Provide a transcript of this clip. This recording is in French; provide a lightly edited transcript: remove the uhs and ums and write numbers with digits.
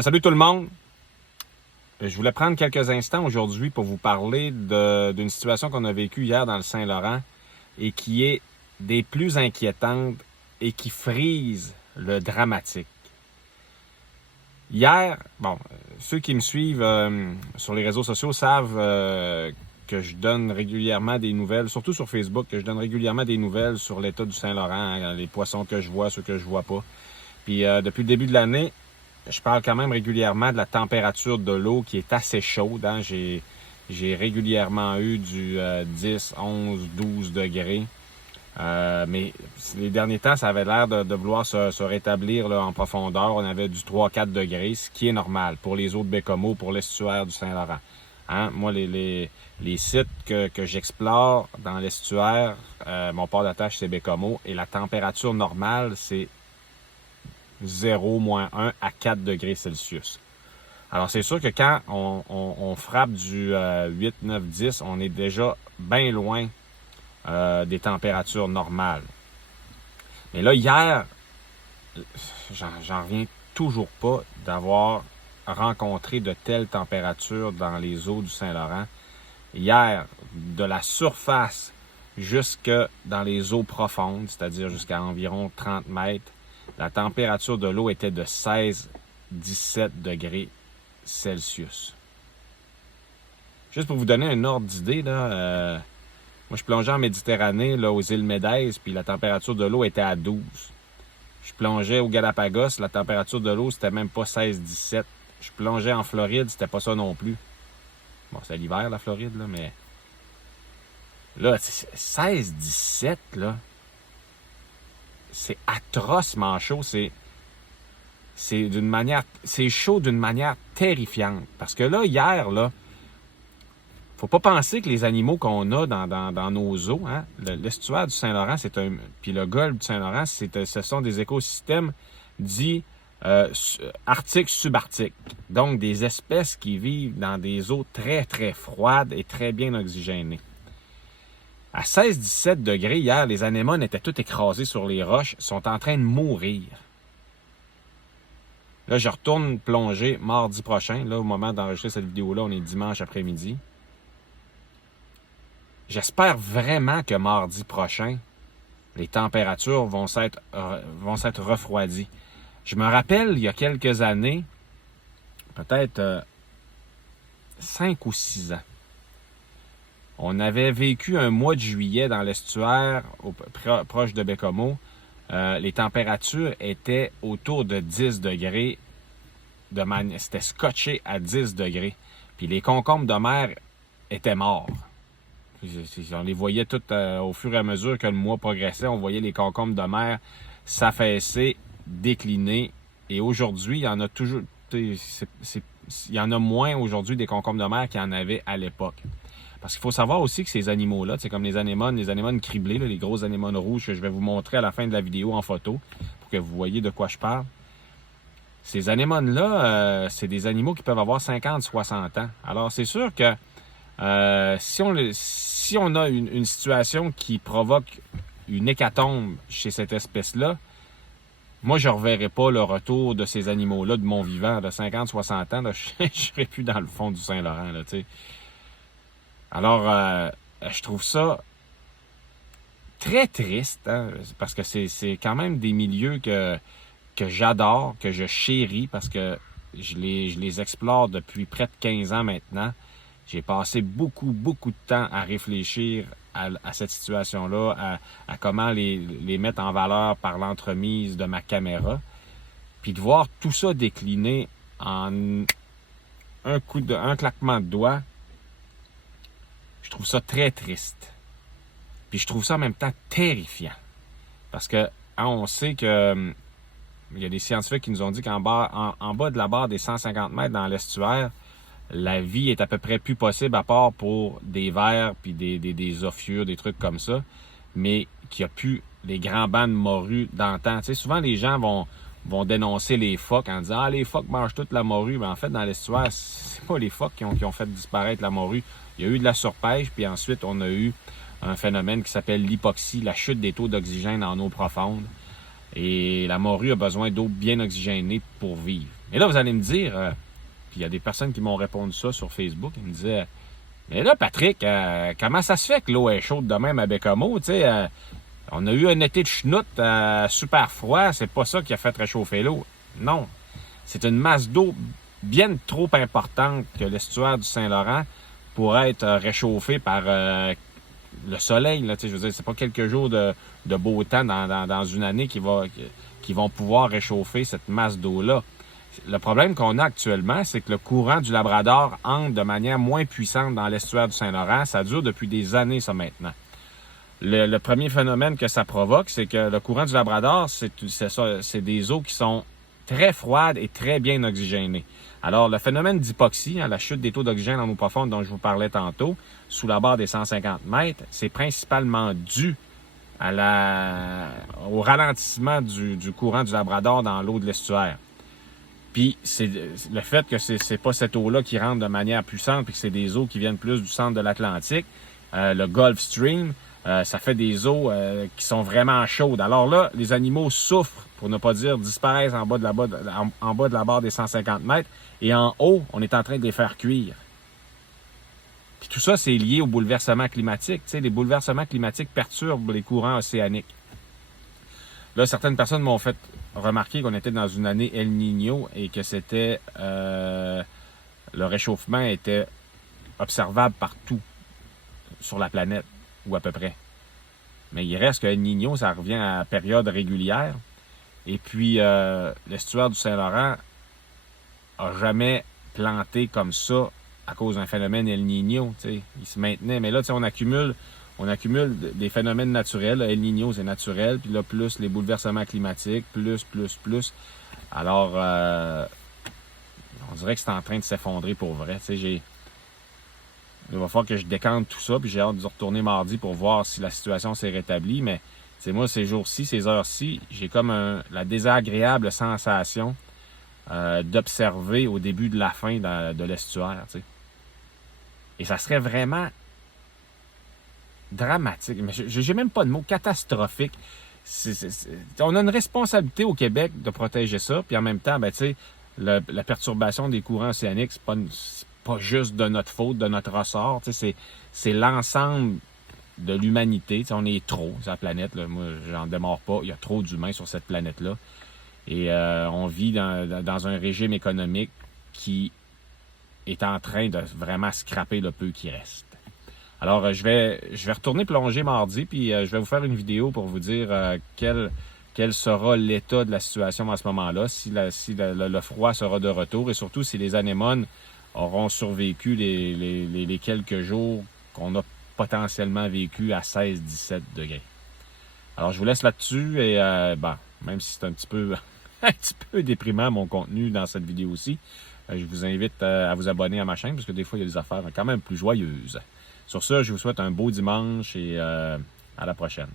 Salut tout le monde. Je voulais prendre quelques instants aujourd'hui pour vous parler d'une situation qu'on a vécue hier dans le Saint-Laurent et qui est des plus inquiétantes et qui frise le dramatique. Hier, ceux qui me suivent sur les réseaux sociaux savent que je donne régulièrement des nouvelles, surtout sur Facebook, que je donne régulièrement des nouvelles sur l'état du Saint-Laurent, les poissons que je vois, ceux que je vois pas. Puis depuis le début de l'année, je parle quand même régulièrement de la température de l'eau qui est assez chaude. Hein? J'ai régulièrement eu du 10, 11, 12 degrés. Mais les derniers temps, ça avait l'air de vouloir se rétablir là, en profondeur. On avait du 3-4 degrés, ce qui est normal pour les eaux de Baie-Comeau, pour l'estuaire du Saint-Laurent. Hein? Moi, les sites que j'explore dans l'estuaire, mon port d'attache, c'est Baie-Comeau. Et la température normale, c'est 0, -1 à 4 degrés Celsius. Alors, c'est sûr que quand on frappe du 8, 9, 10, on est déjà bien loin des températures normales. Mais là, hier, j'en reviens toujours pas d'avoir rencontré de telles températures dans les eaux du Saint-Laurent. Hier, de la surface jusque dans les eaux profondes, c'est-à-dire jusqu'à environ 30 mètres, la température de l'eau était de 16-17 degrés Celsius. Juste pour vous donner un ordre d'idée, là, moi je plongeais en Méditerranée, là, aux îles Médèse, puis la température de l'eau était à 12. Je plongeais au Galapagos, la température de l'eau, c'était même pas 16-17. Je plongeais en Floride, c'était pas ça non plus. Bon, c'est l'hiver, la Floride, là, mais... Là, 16-17, là... C'est atrocement chaud, c'est chaud d'une manière terrifiante. Parce que là, hier, là, faut pas penser que les animaux qu'on a dans nos eaux, hein, l'estuaire du Saint-Laurent, puis le golfe du Saint-Laurent, ce sont des écosystèmes dits arctiques subarctiques. Donc, des espèces qui vivent dans des eaux très, très froides et très bien oxygénées. À 16-17 degrés, hier, les anémones étaient toutes écrasées sur les roches, sont en train de mourir. Là, je retourne plonger mardi prochain. Là, au moment d'enregistrer cette vidéo-là, on est dimanche après-midi. J'espère vraiment que mardi prochain, les températures vont s'être refroidies. Je me rappelle, il y a quelques années, peut-être 5 ou 6 ans, on avait vécu un mois de juillet dans l'estuaire, proche de Baie-Comeau. Les températures étaient autour de 10 degrés. C'était scotché à 10 degrés. Puis les concombres de mer étaient morts. On les voyait toutes au fur et à mesure que le mois progressait. On voyait les concombres de mer s'affaisser, décliner. Et aujourd'hui, il y en a toujours... il y en a moins aujourd'hui des concombres de mer qu'il y en avait à l'époque. Parce qu'il faut savoir aussi que ces animaux-là, c'est comme les anémones criblées, là, les grosses anémones rouges que je vais vous montrer à la fin de la vidéo en photo pour que vous voyez de quoi je parle. Ces anémones-là, c'est des animaux qui peuvent avoir 50-60 ans. Alors, c'est sûr que si on a une situation qui provoque une hécatombe chez cette espèce-là, moi, je ne reverrai pas le retour de ces animaux-là de mon vivant de 50-60 ans. Là, je ne serai plus dans le fond du Saint-Laurent, là, tu sais. Alors, je trouve ça très triste, hein, parce que c'est quand même des milieux que j'adore, que je chéris, parce que je les explore depuis près de 15 ans maintenant. J'ai passé beaucoup de temps à réfléchir à cette situation-là, à comment les mettre en valeur par l'entremise de ma caméra. Puis de voir tout ça décliner en un claquement de doigts, je trouve ça très triste. Puis je trouve ça en même temps terrifiant. Parce que on sait que il y a des scientifiques qui nous ont dit qu'en bas de la barre des 150 mètres dans l'estuaire, la vie est à peu près plus possible à part pour des vers puis des ophiures, des trucs comme ça, mais qu'il n'y a plus les grands bancs de morues d'antan. Tu sais, souvent les gens vont dénoncer les phoques en disant « Ah, les phoques mangent toute la morue ». Mais en fait, dans l'estuaire, c'est pas les phoques qui ont fait disparaître la morue. Il y a eu de la surpêche, puis ensuite, on a eu un phénomène qui s'appelle l'hypoxie, la chute des taux d'oxygène en eau profonde. Et la morue a besoin d'eau bien oxygénée pour vivre. Et là, vous allez me dire, puis il y a des personnes qui m'ont répondu ça sur Facebook, ils me disaient, mais là, Patrick, comment ça se fait que l'eau est chaude de même à Bécamo? Tu sais, on a eu un été de chenoute super froid, c'est pas ça qui a fait réchauffer l'eau. Non, c'est une masse d'eau bien trop importante que l'estuaire du Saint-Laurent pour être réchauffé par le soleil. Là, je veux dire, c'est pas quelques jours de beau temps dans une année qui vont pouvoir réchauffer cette masse d'eau-là. Le problème qu'on a actuellement, c'est que le courant du Labrador entre de manière moins puissante dans l'estuaire du Saint-Laurent. Ça dure depuis des années, ça, maintenant. Le premier phénomène que ça provoque, c'est que le courant du Labrador, c'est des eaux qui sont très froides et très bien oxygénées. Alors, le phénomène d'hypoxie, la chute des taux d'oxygène en eau profonde dont je vous parlais tantôt, sous la barre des 150 mètres, c'est principalement dû au ralentissement du courant du Labrador dans l'eau de l'estuaire. Puis, c'est le fait que c'est pas cette eau-là qui rentre de manière puissante, puis que c'est des eaux qui viennent plus du centre de l'Atlantique, le Gulf Stream, ça fait des eaux qui sont vraiment chaudes. Alors là, les animaux souffrent, pour ne pas dire disparaissent en bas de la barre des 150 mètres. Et en haut, on est en train de les faire cuire. Puis tout ça, c'est lié au bouleversement climatique. Tu sais, les bouleversements climatiques perturbent les courants océaniques. Là, certaines personnes m'ont fait remarquer qu'on était dans une année El Niño et que c'était le réchauffement était observable partout sur la planète, ou à peu près. Mais il reste que El Niño, ça revient à période régulière. Et puis, l'estuaire du Saint-Laurent a jamais planté comme ça à cause d'un phénomène El Niño. T'sais. Il se maintenait. Mais là, on accumule des phénomènes naturels. El Niño, c'est naturel. Puis là, plus les bouleversements climatiques, plus. Alors, on dirait que c'est en train de s'effondrer pour vrai. Il va falloir que je décante tout ça. Puis j'ai hâte de retourner mardi pour voir si la situation s'est rétablie. Mais moi, ces jours-ci, ces heures-ci, j'ai comme la désagréable sensation d'observer au début de la fin de l'estuaire. T'sais. Et ça serait vraiment dramatique. Mais j'ai même pas de mots. Catastrophique. On a une responsabilité au Québec de protéger ça. Puis en même temps, la perturbation des courants océaniques, c'est pas juste de notre faute, de notre ressort. C'est l'ensemble de l'humanité. On est trop sur la planète. Là. Moi, j'en démords pas. Il y a trop d'humains sur cette planète-là. Et on vit dans un régime économique qui est en train de vraiment scraper le peu qui reste. Alors, je vais retourner plonger mardi, puis je vais vous faire une vidéo pour vous dire quel sera l'état de la situation à ce moment-là, si le froid sera de retour, et surtout si les anémones auront survécu les quelques jours qu'on a potentiellement vécu à 16-17 degrés. Alors, je vous laisse là-dessus, et même si c'est un petit peu déprimant mon contenu dans cette vidéo aussi, je vous invite à vous abonner à ma chaîne, parce que des fois, il y a des affaires quand même plus joyeuses. Sur ce, je vous souhaite un beau dimanche et à la prochaine.